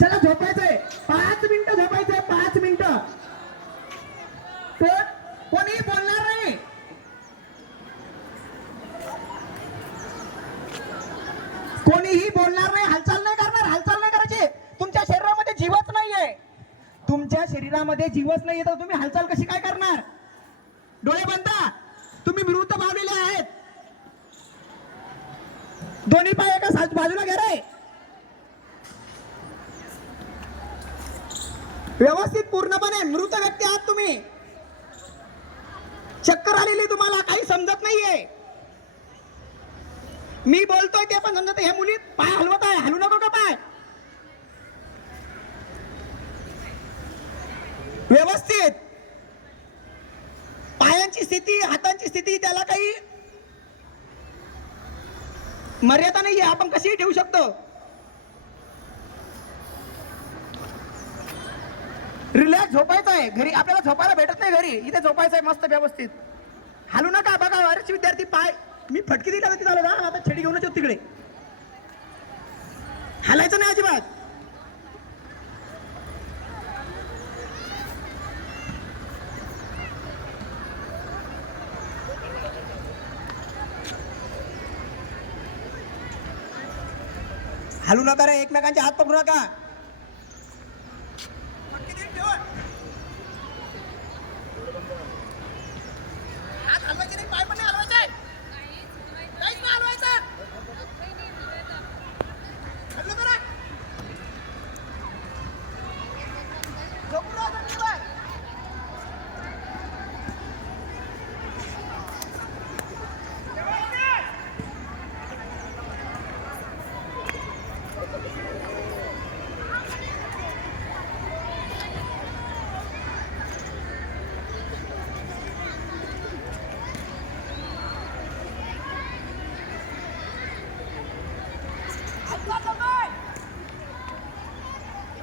चला झोपायचंय, 5 मिनिटं झोपायचंय, 5 मिनिटं. कोणी बोलणार नाही. कोणीही बोलणार नाही, हालचाल नाही करणार, हालचाल नाही करायची. तुमच्या शरीरामध्ये जीवच नाहीये, तुमच्या शरीरामध्ये जीवच नाहीये तर तुम्ही हालचाल कशी काय करणार? डोळे बंद. तुम्ही मृत पावलेले आहेत. दोन्ही पाय एका बाजूला घ्या रे. व्यवस्थित पूर्णपणे मृत व्यक्ती आहात तुम्ही. चक्कर आलेली, तुम्हाला काही समजत नाहीये. मी बोलतोय ते पण समजत. ह्या मुली पाय हलवत आहे, हलू नको का पाय? व्यवस्थित पायांची स्थिती, हातांची स्थिती, त्याला काही मर्यादा नाहीये, आपण कशीही ठेवू शकतो. रिलॅक्स झोपायचं आहे. घरी आपल्याला झोपायला भेटत नाही, घरी इथे झोपायचं आहे मस्त व्यवस्थित. हलू नका. बघा बरेच विद्यार्थी पाय, मी फटकी दिला तर झालं ना, आता छडी घेऊनच येऊ तिकडे. हलायचं नाही अजिबात. हलू नका रे, एकमेकांचे हात पकडू नका.